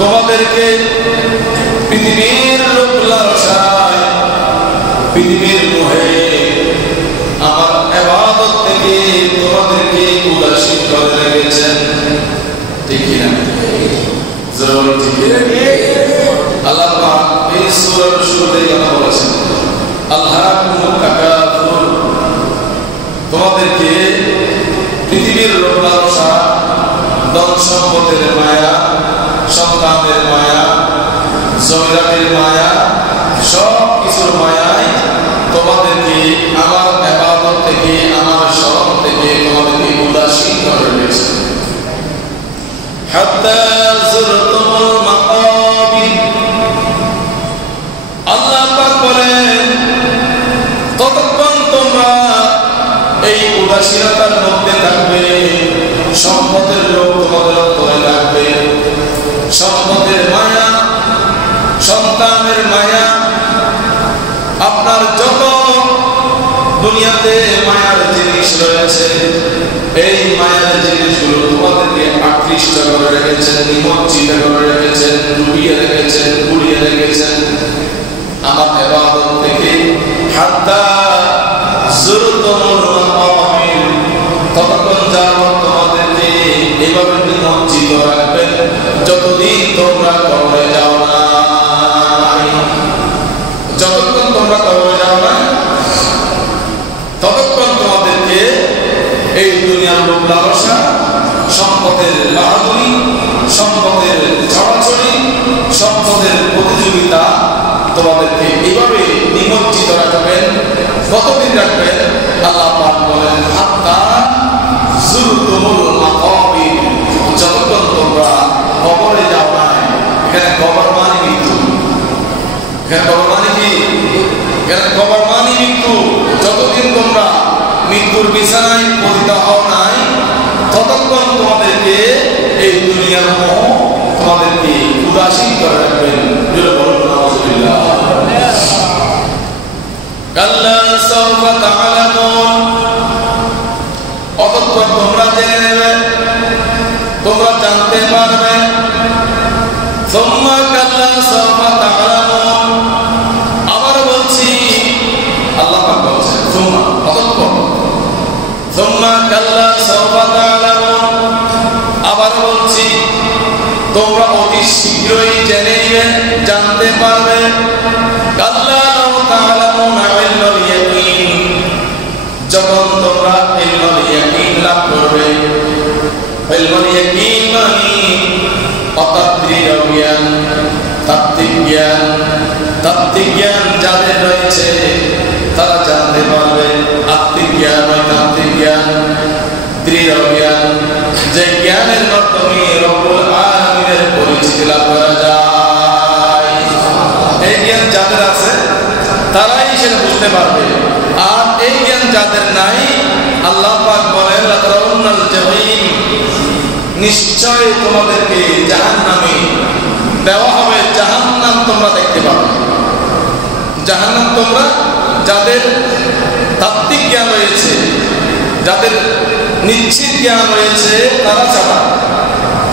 তোমাদেরকে পৃথিবীর লোভ লালসায়, পৃথিবীর মোহে আমার ইবাদত থেকে তোমাদেরকে উদাসীন করে রেখেছেন। ঠিক কিনা? জরুর ঠিক আল্লাহ পাক এই সূরার শুরুতে কথা বলেছেন, আল্লাহকুমুত তাকাসুর, তোমাদেরকে পৃথিবীর লোভ লালসা, ধন সম্পদের মায়া, সন্তানের মায়া, জমিদারের মায়া, সব কিছুর মায়ায় তোমাদেরকে আমার ইবাদত থেকে, আমার শরণ থেকে তোমাদেরকে উদাসীন করে রেখেছে। হাত্তা যুরতুমুল মাকাবির, আল্লাহ পাক বলেন ততক্ষণ তোমরা এই উদাসীনতার মধ্যে থাকবে, সম্পদের লোভ তোমাদের অন্তরে থাকবে, সম্পদের মায়া, সন্তানের মায়া, আপনার যত দুনিয়াতে মায়ার জিনিস রয়েছে, এই মায়ার জিনিসগুলো তোমাদেরকে আকৃষ্ট করে রেখেছেন, নিমজ্জিত করে রেখেছেন, ডুবিয়ে রেখেছেন, পুড়িয়ে রেখেছেন আমার ইবাদত থেকে। হাত্তা যুরতুমুল মাকাবির, ততক্ষণ যাবত তোমাদেরকে এভাবে নিমজ্জিত রাখবেন যতদিন তোমরা কবরে যাও না। যতক্ষণ তোমরা কবরে যাও না ততক্ষণ তোমাদেরকে এই দুনিয়ার লোভ লালসা, সম্পদের বাহাদুরি, সম্পদের ছড়াছড়ি, সম্পদের প্রতিযোগিতা তোমাদেরকে এইভাবে নিমজ্জিত রাখবেন। কতদিন রাখবেন? আল্লাহ পাক বলেন হাত্তা যুরতুমুল মাকাবির, যতক্ষণ তোমরা কবরে যাও না। এখানে কবর মানে মৃত্যু, এখানে কবর মানে কি? এখানে কবর মানে মৃত্যু। যতদিন তোমরা মৃত্যুর বিছানায় পতিত হও নাই, ততক্ষণ তোমাদেরকে এই দুনিয়ার মোহ তোমাদেরকে উদাসীন করে রাখবেন। কাল্লা সাওফা তা'লামুন, অতঃপর তোমরা জেনে নেবে, তোমরা জানতে পারবে। সুম্মা কাল্লা সাওফা তা'লামুন, আবার বলছি, আল্লাহ পাক বলছেন সুম্মা, অতঃপর, সুম্মা কাল্লা সাওফা তা'লামুন, আবার বলছি তোমরা অতি শীঘ্রই জেনে নেবে, জানতে পারবে। কাল্লা লাউ তা'লামুনা ইলমাল ইয়াকিন, যখন তোমরা ইলমাল ইয়াকিন লাভ করবে। ইলমাল ইয়াকিন মানে অতাত্ত্বিক জ্ঞান, তাত্ত্বিক জ্ঞান। তাত্ত্বিক জ্ঞান যাদের রয়েছে তারা জানতে পারবে। আত্মিক জ্ঞান হয় তাত্ত্বিক জ্ঞান, দৃঢ় জ্ঞান, যে জ্ঞানের মাধ্যমে রব্বুল আলামিনের পরিচিতি লাভ করা যায়। এই জ্ঞান যাদের আছে তারাই সেটা বুঝতে পারবে। আর এই জ্ঞান যাদের নাই, আল্লাহ পাক বলেন লাতারাউন্নাল জাহিম, নিশ্চয় তোমাদেরকে জাহান্নামে দেওয়া হবে, জাহান্নাম তোমরা দেখতে পাবে। জাহান্নাম তোমরা, যাদের তাত্ত্বিক জ্ঞান রয়েছে, যাদের নিশ্চিত জ্ঞান রয়েছে, তারা ছাড়া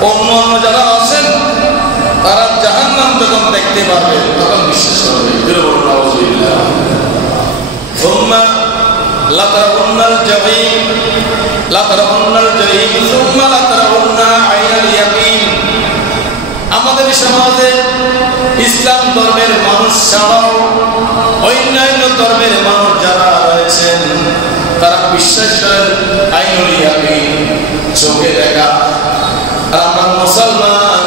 অন্য অন্য যারা আছেন তারা জাহান্নাম যখন দেখতে পারবে তখন বিশ্বাস করবে। সুম্মা লাতারাউন্নাল জাহিম, লাতারাউন্নাল জাহিম সুম্মা লাতারাউন্না আইনাল ইয়াকিন। আমাদের সমাজে ইসলাম ধর্মের মানুষ ছাড়াও অন্যান্য ধর্মের মানুষ যারা রয়েছেন তারা বিশ্বাস করেন আইনুল ইয়াকিন, চোখে দেখা। আর আমরা মুসলমান,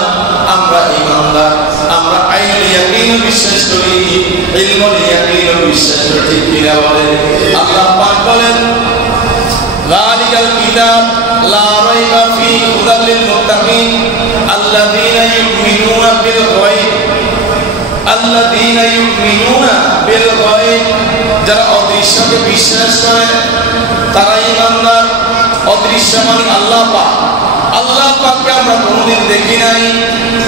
আমরা ঈমানদার, আমরা আইনুল ইয়াকিনও বিশ্বাস করি, ইলমুল ইয়াকিনও বিশ্বাস করি। ঠিক কিনা বলেন? আল্লাহ পাক বলেন যালিকাল কিতাব লা রাইবা ফীহি হুদাল লিল মুত্তাকিন আল্লাযীনা ইউমিনুনা বিল গায়ব, আল্লাযীনা ইউমিনুনা বিল গায়ব, যারা অদৃশ্যকে বিশ্বাস করে তারা ঈমানদার। অদৃশ্য মানে আল্লাহ পাক। আল্লাহ পাককে আমরা কোনদিন দেখি নাই।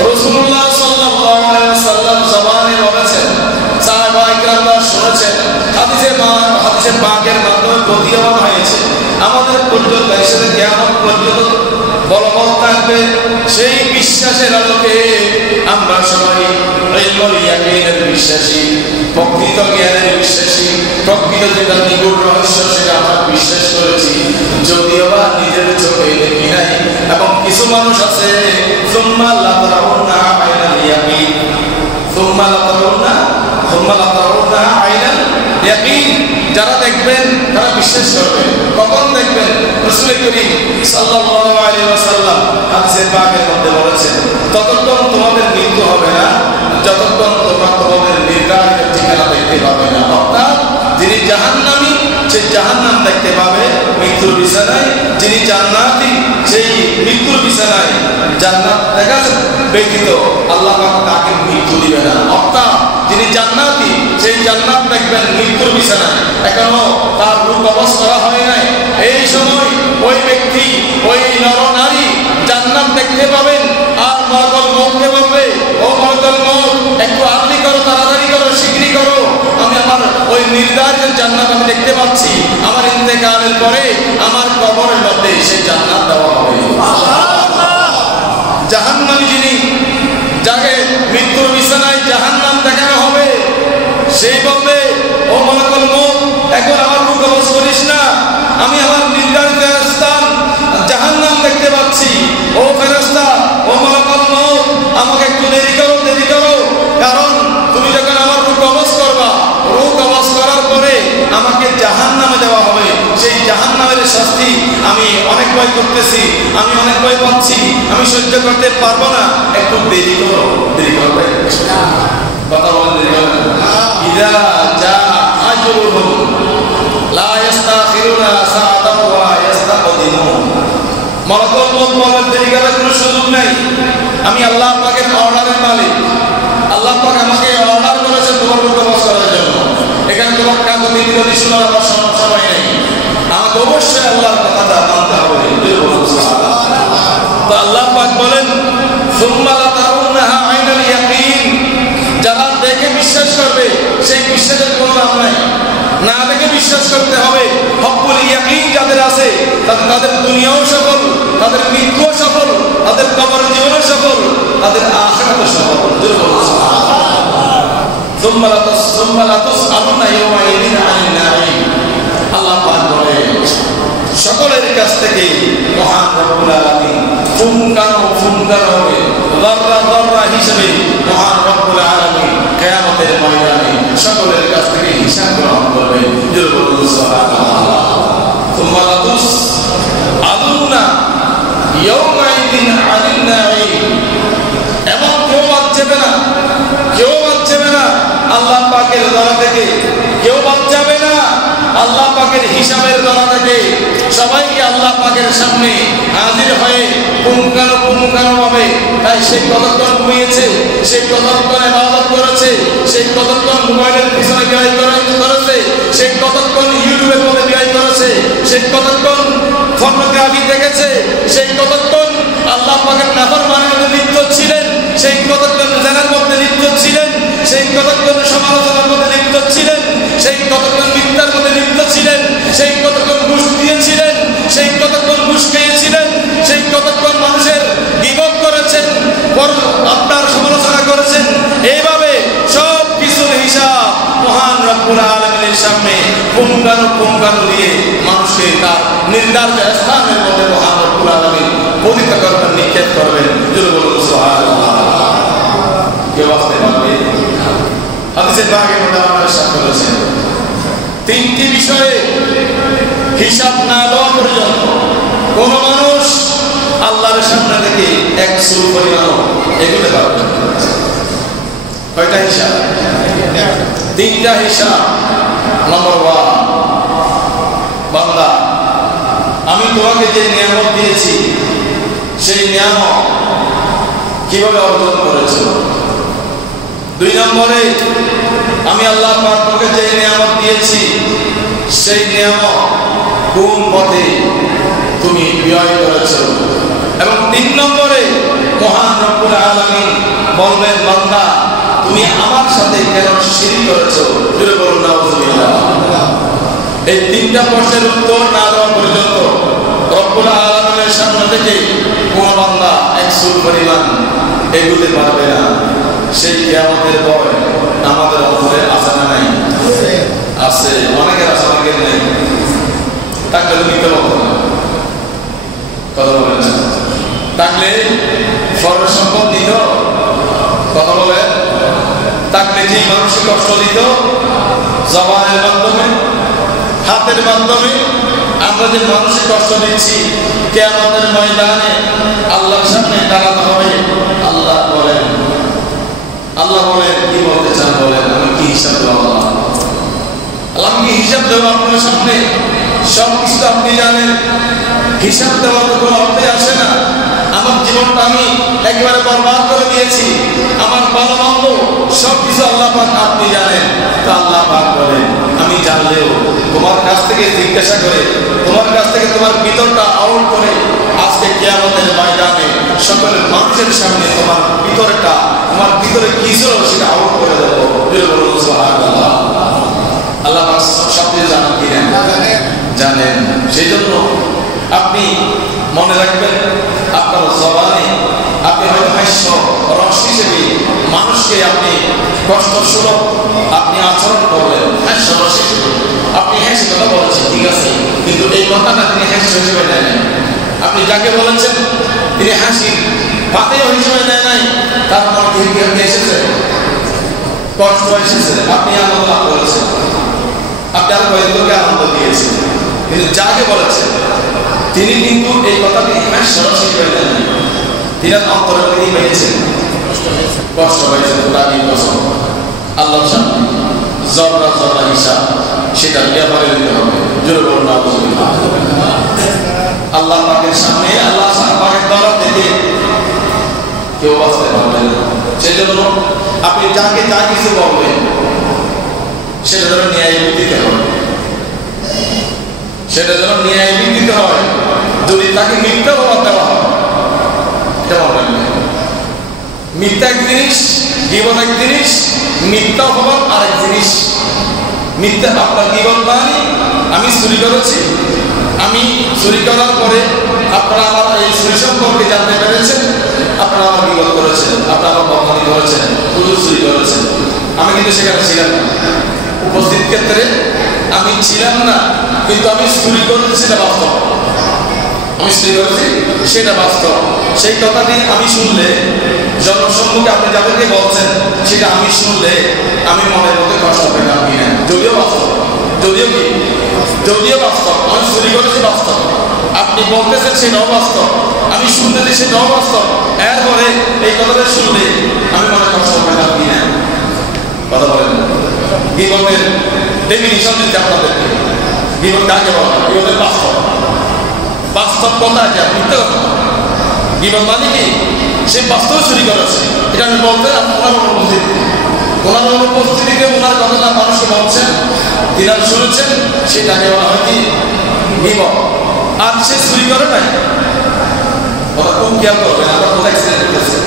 রাসূলুল্লাহ সাল্লাল্লাহু আলাইহি ওয়াসাল্লাম জবানে বলেছেন, সাহাবায়ে কেরামরা শুনেছেন, হাদিসে পাকের মাধ্যমে প্রতীয়মান হয়েছে। আমাদের পর্যন্ত এসে কিয়ামত পর্যন্ত বলবৎ থাকবে। সেই বিশ্বাসের আলোকে আইনুল ইয়াকিনের বিশ্বাসী, প্রকৃত জ্ঞানের বিশ্বাসী, প্রকৃত যেটা নিগুড় রহস্য সেটা আমরা বিশ্বাস করেছি, যদিও বা নিজের চোখে দেখি নাই। এবং কিছু মানুষ আছে সুম্মা লাতারাউন্না আইনাল ইয়াকিন, সুম্মা লাতারাউন্না আইনাল ইয়াকিন, যারা দেখবেন তারা বিশ্বাস করবেন। কখন দেখবেন? রাসূল করিম সাল্লাল্লাহু আলাইহি ওয়াসাল্লাম হাদিসে পাকের মধ্যে বলেছেন, ততক্ষণ তোমাদের মৃত্যু হবে না যতক্ষণ তোমরা তোমাদের নির্ধারিত ঠিকানা দেখতে পাবে না। অর্থাৎ যিনি জাহান্নামী সে জাহান্নাম দেখতে পাবে মৃত্যুর বিছানায়, যিনি জান্নাতি সেই মৃত্যুর বিছানায় জান্নাত দেখা ব্যতীত আল্লাহ পাক তাকে মৃত্যু দিবে না। অর্থাৎ যিনি জান্নাতি সেই জান্নাত দেখবেন মৃত্যুর বিছানায়, এখনো তার রূপ কবজ করা হয় নাই। এই সময় ওই ব্যক্তি, ওই নর নারী জান্নাত দেখতে পাবেন। আর মালাকুল মউতকে বলবে, ও মালাকুল মউত, একটু আর্লি করো, তাড়াতাড়ি করো, শীঘ্রই করো, আমি আমার ওই নির্ধারিত জান্নাত আমি দেখতে পাচ্ছি। আমার ইন্তেকালের পরে আমার কবরের মধ্যে সেই জান্নাত দেওয়া হবে। জাহান্নামী যিনি, যাকে মৃত্যুর বিছানায় জাহান্নাম দেখানো হবে, সেই বলবে, ও মালাকুল মউত, এখন আমার রূপ কবজ করিস না, আমি আমার নির্ধারিত স্থান জাহান্নাম দেখতে পাচ্ছি। ও ফেরেশতা, ও মালাকুল মউত, আমাকে একটু দেরি করো, কারণ তুমি যখন আমার রূপ কবজ করবা, রূপ কবজ করার পরে আমাকে জাহান্নামে দেওয়া হবে। সেই জাহান্নামের শাস্তি আমি অনেক ভয় করতেছি, আমি অনেক ভয় পাচ্ছি, আমি সহ্য করতে পারবো না, একটু দেরি করবে। কথা বলেন, দেরি করবে। ইযা জা আজরুহুম লা ইস্তাখিরুনা সাআতান ওয়া লা ইস্তাকদিমুন। মালাকুল মউত বলেন, দেরি করার কোনো সুযোগ নাই। আমি আল্লাহ পাকের অর্ডারের মালিক। আল্লাহ পাক আমাকে অর্ডার করেছেন তোমার রূপ কবজ করার জন্য। এখানে তোমার কাগজ বিরোধী শোনার আমার সময় নেই। আমাকে অবশ্যই আল্লাহর কথাটা মানতে হবে। তো আল্লাহ পাক বলেন, সুম্মা লাতারাউন্নাহা আইনাল ইয়াকিন, যারা দেখে বিশ্বাস করবে সেই বিশ্বাসের কোনো দাম নাই। না দেখে বিশ্বাস করতে হবে। হকুল ইয়াকিন যাদের আছে তাদের দুনিয়াও সফল, তাদের মৃত্যুও সফল, তাদের কবর জীবনও সফল, তাদের আখিরাতও সফল। সুম্মা লাতুসআলুনা ইয়াওমাইযিন আনিন নাঈম। আল্লাহ পাক বলেন, সকলের কাছ থেকে মহান রব্বুল আলামিন ফুনকানো হবে, যাররা হিসেবে মহান রব্বুল আলামিন কিয়ামতের ময়দানে সকলের কাছ থেকে হিসাব গ্রহণ করবেন। সুবহানাল্লাহ। সুম্মা লাতুসআলুনা ইয়াওমাইযিন আনিন নাঈম। এমন কেউ বাদ যাবে না আল্লাহ পাকের দয়া থেকে, কেউ বাদ যাবে না আল্লাহ পাকের হিসাবের দয়া থেকে। সবাইকে আল্লাহ পাকের সামনে হাজির হয়ে পুঙ্খানুপুঙ্খানু হবে। তাই সে কতক্ষণ ঘুমিয়েছে, সে কতক্ষণ ইবাদত করেছে, সে কতক্ষণ মোবাইলের পিছনে ব্যয় করেছে, সে কতক্ষণ ইউটিউবের মধ্যে ব্যয় করেছে, সে কতক্ষণ পর্নোগ্রাফি দেখেছে, সেই কতক্ষণ আল্লাহ পাকের নাফরমানির মধ্যে লিপ্ত ছিলেন, সেই কতক্ষণ জানার মধ্যে লিপ্ত ছিলেন, সেই কতক্ষণ সমালোচনার মধ্যে লিপ্ত ছিলেন, সেই কতক্ষণ মিথ্যার মধ্যে লিপ্ত ছিলেন, সেই কতক্ষণ ঘুষ দিয়েছিলেন, সেই কতক্ষণ ঘুষ খেয়েছিলেন, সেই কতক্ষণ মানুষের গীবত করেছেন, আপনার সমালোচনা করেছেন। এইভাবে সব কিছুর হিসাব মহান রব্বুল আলামিনের সামনে পুঙ্খানু দিয়ে মানুষকে তার নির্ধারিত স্থানের মধ্যে মহান রব্বুল আলামিন পতিত করবেন, নিক্ষেপ করবেন। সুবহানাল্লাহ। কেউ আসতে পারবে? হাদিসের ভাগে মধ্যে আমরা সাথে বলেছেন, তিনটি বিষয়ে হিসাব না দেওয়া পর্যন্ত কোন মানুষ আল্লাহর সামনে থেকে এক চুল পরিমাণ এগোতে পারবে না। কয়টা হিসাব? তিনটা হিসাব। নম্বর 1, বান্দা, আমি তোমাকে যে নিয়ামত দিয়েছি সেই নিয়ামত কিভাবে অর্জন করেছো। 2 নম্বরে, আমি আল্লাহ পাক তোমাকে যে নিয়ামত দিয়েছি সেই নিয়ামত কোন পথে তুমি ব্যয় করেছো। এবং 3 নম্বরে, মহান রব্বুল আলামিন বলবেন, বান্দা তুমি আমার সাথে কেন শিরক করেছো। জোরে বলুন নাউযুবিল্লাহ। এই 3টা প্রশ্নের উত্তর না দেওয়া পর্যন্ত রব্বুল আলামিনের সামনে থেকে কোন বান্দা এক চুল পরিমাণ এগোতে পারবে না। সেই কিয়ামতের ভয় আমাদের অন্তরে আছে না নাই? আছে, অনেকের আছে, অনেকের নেই। তাকে মিথ্যা বলতো না, কথা বলেন না। থাকলে সর্ব সম্পদ দিত, কথা বলে। থাকলে যে মানুষকে কষ্ট দিত জবানের মাধ্যমে, হাতের মাধ্যমে, আমরা যে মানুষকে কষ্ট দিচ্ছি কিয়ামতের ময়দানে আল্লাহর সামনে দাঁড়াতে হবে। আল্লাহ বলেন কি বলতে চান বলেন? আমি কি হিসাব দেবো? আল্লাহ কি হিসাব দেবো আপনার সামনে? সব কিছু আপনি জানেন, হিসাব দেওয়ার তো কোনো অর্থই আসে না। আমার জীবনটা আমি একেবারে বরবাদ করে দিয়েছি, আমার ভালো মন্দ সব কিছু আল্লাহ পাক আপনি জানেন। তো আল্লাহ পাক বলেন আমি জানলেও তোমার কাছ থেকে জিজ্ঞাসা করে, তোমার কাছ থেকে তোমার ভিতরটা আউট করে আজকে কিয়ামতের ময়দানে সকলের মানুষের সামনে তোমার ভিতরটা, তোমার ভিতরে কি ছিল সেটা আউট করে দেবো। সুবহানাল্লাহ। আল্লাহ পাক সব কিছু জানেন কি জানেন। সেই জন্য আপনি মনে রাখবেন, আপনার জবানে আপনি হয়তো হাস্য রস হিসেবে মানুষকে আপনি কষ্ট সুলভ আপনি আচরণ করলেন, হাস্য রস হিসেবে আপনি হেসে কথা বলেছেন, ঠিক আছে, কিন্তু এই কথাটা তিনি হাস্য হিসেবে নেন। আপনি যাকে বলেছেন তিনি হাসি পাতেও হিসেবে নেয় নাই, তার মধ্যে এসেছে কষ্ট এসেছে, আপনি আনন্দ লাভ করেছেন, আপনি আর কয়েকজনকে আনন্দ দিয়েছেন, কিন্তু যাকে বলেছেন তিনি কিন্তু এই কথাটি সরাসরি পেলেন, তিনি অন্তরের দিকে পেয়েছেন, কষ্ট হয়েছেন। তাকে আল্লাহর সামনে জবরা জবরা হিসাব সেটা ব্যাপারে দিতে হবে। জোরে বলুন আল্লাহ পাকের সামনে, আল্লাহ পাকের দ্বারা থেকে কেউ বাঁচতে পারবে না। সেই জন্য আপনি যাকে যা কিছু বলবেন সেটা যেন ন্যায় ভিত্তিতে হয়, সেটা যেন ন্যায় ভিত্তিতে হয়। যদি তাকে মিথ্যা বলা দেওয়া হয়, এটা বলবেন মিথ্যা এক জিনিস, গীবত এক জিনিস, মিথ্যা হবার আরেক জিনিস। মিথ্যা আপনার গীবত মানে আমি চুরি করেছি, আমি চুরি করার পরে আপনারা আমার এই চুরি সম্পর্কে জানতে পেরেছেন, আপনারা আমার গীবত করেছেন, আপনারা আমার বদনামি করেছেন, হুজুর চুরি করেছেন। আমি কিন্তু সেখানে ছিলাম না, উপস্থিত ক্ষেত্রে আমি ছিলাম না, কিন্তু আমি চুরি করেছি সেটা বাস্তব, আমি চুরি করেছি সেটা বাস্তব। সেই কথাটি আমি শুনলে, জনসম্মুখে আপনি যাদেরকে বলছেন সেটা আমি শুনলে আমি মনের মধ্যে কষ্ট পেলাম কিনা, যদিও বাস্তব, যদিও বাস্তব, আমি চুরি করেছি বাস্তব, আপনি বলতেছেন সেটাও বাস্তব, আমি শুনতেছি সেটাও বাস্তব, এরপরে এই কথাটা শুনলে আমি মনে কষ্ট পেলাম কিনা, কথা বলেন। গীবতের ডেফিনিশন দিচ্ছে আপনাদেরকে, গীবত কাকে বলা হয়? গীবতের বাস্তব, বাস্তব কথা আছে, মিথ্যা কথা। গীবত মানে কি? সে বাস্তব চুরি করেছে, এটা আমি বলতে ওনার অনুপস্থিতিতে ওনার কথাটা মানুষকে বলছেন, তিনি শুনেছেন, সেটাকে বলা হয় কি? গীবত। আর সে চুরি করে নাই, কথা খুব খেয়াল করবেন, আমরা কোথায় অ্যাক্সিডেন্ট করতেছে,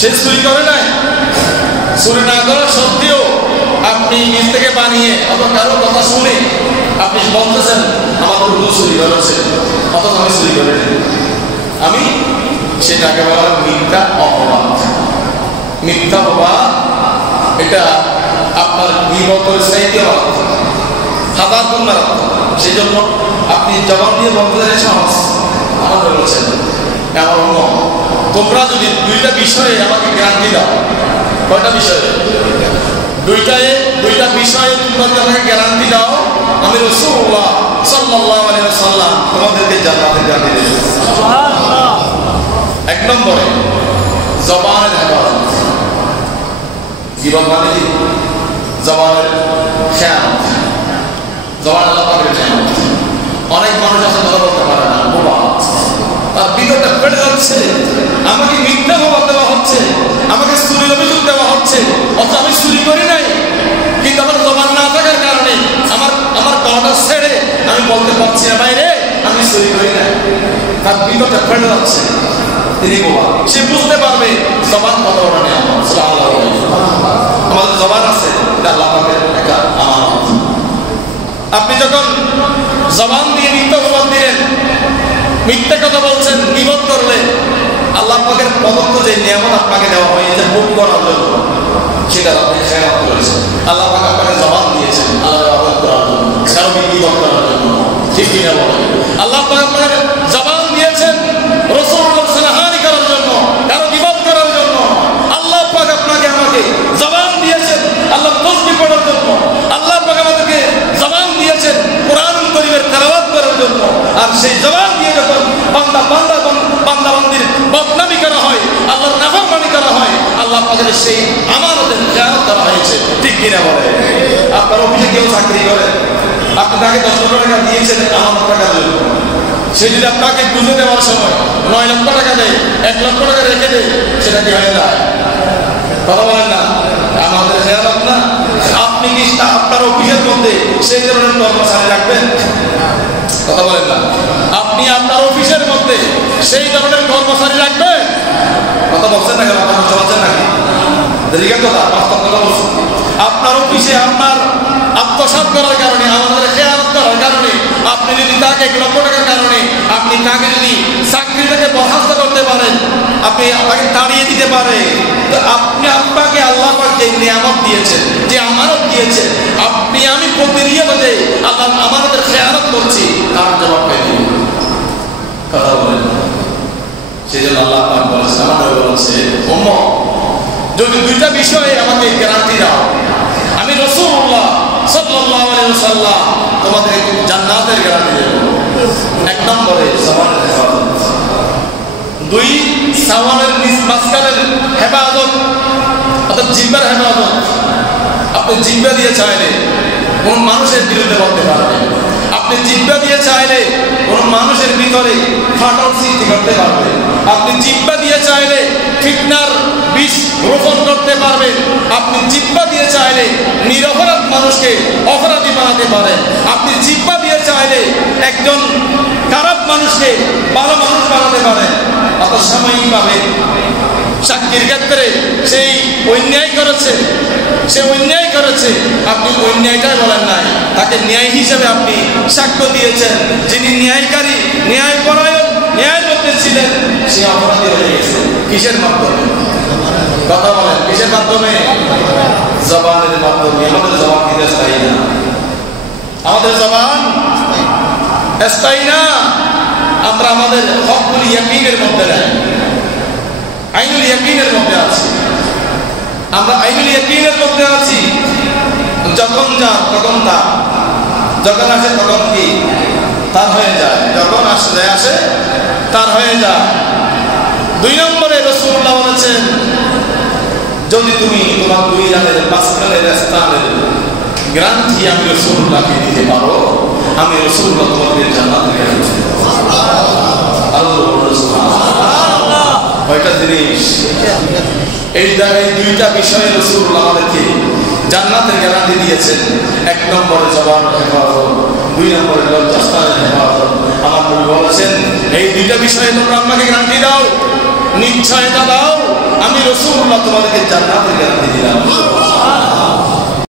সে চুরি করে নাই, চুরি না করা সত্ত্বেও আপনি নিজ থেকে বানিয়ে অথবা কারো কথা শুনে আপনি বলতেছেন আমার হুজুর চুরি করেছে, অথচ আমি চুরি করিনি, আমি সেটাকে বলা মিথ্যা অপবাদ। মিথ্যা অপবাদ এটা আপনার গীবতের চাইতে হাজার গুণ মারাত্মক। সেই জন্য আপনি জবান দিয়ে বলতে সাহস আমার বলেছেন, আমার অন্য তোমরা যদি দুইটা বিষয়ে আমাকে গ্যারান্টি দাও, কয়টা বিষয়ে? দুইটা বিষয়ে তোমরা যদি আমাকে গ্যারান্টি দাও, আমি রাসূলুল্লাহ সাল্লাল্লাহু আলাইহি ওয়াসাল্লাম তোমাদেরকে জান্নাতের গ্যারান্টি দেব। সুবহানাল্লাহ। এক নম্বরে জবানের হেফাজত। জীবন মানে কি? জবানের খেয়ানত, জবান আল্লাহ পাকের খেয়ানত। অনেক মানুষ আছে কথা বলতে পারে না, বোবা, তার ভিতরটা ফেটে যাচ্ছে, আমাকে মিথ্যা অপবাদ দেওয়া হচ্ছে, আমাকে চুরির অভিযোগ দেওয়া হচ্ছে, অথচ আমি চুরি করি নাই, কিন্তু আমার জবান না থাকার কারণে আমার গলাটা ছেড়ে আমি বলতে পারছি না বাইরে আমি চুরি করি নাই, তার ভিতরটা ফেটে যাচ্ছে। তিনি বোবা, সে বুঝতে পারবে জবান কত বড় নিয়ামত। আমাদের জবান আছে, এটা আল্লাহ পাকের একটা আমানত। আপনি যখন জবান দিয়ে মিথ্যা অপবাদ দিলেন, মিথ্যা কথা বলছেন, গীবত করলে, আল্লাহ পাকের প্রদত্ত যে নিয়ামত আপনাকে দেওয়া হয়েছে ভোগ করার জন্য, সেটা আপনি খেয়াল করেছেন। আল্লাহ পাক আপনাকে জবান দিয়েছেন আল্লাহর ইবাদত করার জন্য, কারো বিপদ করার জন্য, ঠিক কিনা বলেন? আল্লাহ পাক আপনাকে জবান দিয়েছেন রাসূলুল্লাহ সাল্লাল্লাহু করার জন্য, কারো বিপদ করার জন্য। আল্লাহ পাক আপনাকে আমাকে জবান দিয়েছেন আল্লাহ তাসবিহ করার জন্য। আল্লাহ পাক আমাদেরকে জবান দিয়েছেন কোরআনুল কারীমের তেলাওয়াত করার জন্য। আর সেই জবান দিয়ে যখন বান্দাবান্দির বদনামি করা হয়, আল্লাহর নাফরমানি করা হয়, আল্লাহ পাকের সেই আমানতের খেয়ানত করা হয়েছে, ঠিক কিনা বলে? আপনার অফিসে কেউ চাকরি করে, আপনি তাকে 10 লক্ষ টাকা দিয়েছেন আমানত টাকা জন্য, সে যদি আপনাকে বুঝে দেওয়ার সময় 9 লক্ষ টাকা দেয়, 1 লক্ষ টাকা রেখে দেয়, সেটা কি হয়ে যায়? কথা বলেন না? আমাদের খেয়ালত না? আপনি কি আপনার অফিসের মধ্যে সেই ধরনের কর্মচারী রাখবেন? কথা বলেন না? আপনি আপনার অফিসের মধ্যে সেই ধরনের কর্মচারী রাখবেন? কথা বলছেন না কেন? কথা বলছেন নাকি? দেখেন কথা, বাস্তব কথা বলছেন। আপনার অফিসে আপনার আত্মসাৎ করার কারণে, আমাদের খেয়ালত করার কারণে, আপনি যদি তাকে 1 লক্ষ টাকার কারণে আপনি তাকে যদি চাকরি থেকে বরখাস্ত করতে পারেন, আপনি আপনাকে তাড়িয়ে দিতে পারে, তো আপনাকে আল্লাহ পাক যে নিয়ামত দিয়েছেন, যে আমানত দিয়েছেন, আপনি আমি প্রতিনিয়ত যে আল্লাহ আমানতের খেয়ানত করছি, তার জবাব পেয়ে দিন। কথা বলেন। সেজন্য আল্লাহ পাক বলেছেন, আমাদের বলেছে, উম্মত যদি 2টা বিষয়ে আমাকে গ্যারান্টি দাও, আমি রাসূলুল্লাহ সাল্লাল্লাহু আলাইহি ওয়াসাল্লাম তোমাদের জান্নাতের গ্যারান্টি দেব। 1 নম্বরে জবানের হেফাজত, 2 সাওয়ালের মাঝখানের হেফাজত, অর্থাৎ জিহ্বার হেফাজত। আপনি জিহ্বা দিয়ে চাইলে কোন মানুষের বিরুদ্ধে বলতে পারবেন, আপনি জিহ্বা দিয়ে চাইলে কোন মানুষের ভিতরে ফাটল সৃষ্টি করতে পারবেন, আপনি জিহ্বা দিয়ে চাইলে ফিতনার বিষ রোপণ করতে পারবেন, আপনি জিহ্বা দিয়ে চাইলে নিরপরাধ মানুষকে অপরাধী বানাতে পারেন, আপনি জিহ্বা দিয়ে চাইলে একজন খারাপ মানুষকে ভালো মানুষ বানাতে পারেন। অত সাময়িকভাবে সাক্ষীর ক্ষেত্রে সেই অন্যায় করেছে, সে অন্যায় করেছে, আপনি অন্যায়টাই বলেন নাই, তাকে ন্যায় হিসেবে আপনি সাক্ষ্য দিয়েছেন। যিনি ন্যায়কারী, ন্যায়পরায়ণ, ন্যায়ের মধ্যে ছিলেন, সে অপরাধী হয়ে গেছে। কিসের মাধ্যমে? কথা বলেন, কিসের মাধ্যমে? জবানের মাধ্যমে। আমাদের জবান দিতে স্থায়ী না, আমাদের জবান স্থায়ী না। আমরা আমাদের হকগুলি ইয়াকিনের মধ্যে নাই, আইনুল ইয়াকিনের মধ্যে আছি। আমরা আইনুল ইয়াকিনের মধ্যে আছি। যখন যান তখন তা, যখন আসে তখন কি তার হয়ে যায়, যখন আসে তার হয়ে যায়। 2 নম্বরে রাসূলুল্লাহ বলেছেন, যদি তুমি তোমার 2 রাতের মাঝখানের স্থানের গ্যারান্টি আমি রাসূলুল্লাহকে দিতে পারো, আমি রাসূলুল্লাহ তোমাকে জান্নাতের গ্যারান্টি দেব। সুবহানাল্লাহ। কয়টা জিনিস? এই 2টা বিষয়ে রাসূলুল্লাহ আমাদেরকে জান্নাতের গ্যারান্টি দিয়েছেন। 1 নম্বরে জবানের হেফাজত, 2 নম্বরে লজ্জাস্থানের হেফাজত। আমার নবী বলেছেন, এই 2টা বিষয়ে তোমরা আমাকে গ্যারান্টি দাও, নিশ্চয়তা দাও, আমি রাসূলুল্লাহ তোমাদেরকে জান্নাতের গ্যারান্টি দিলাম।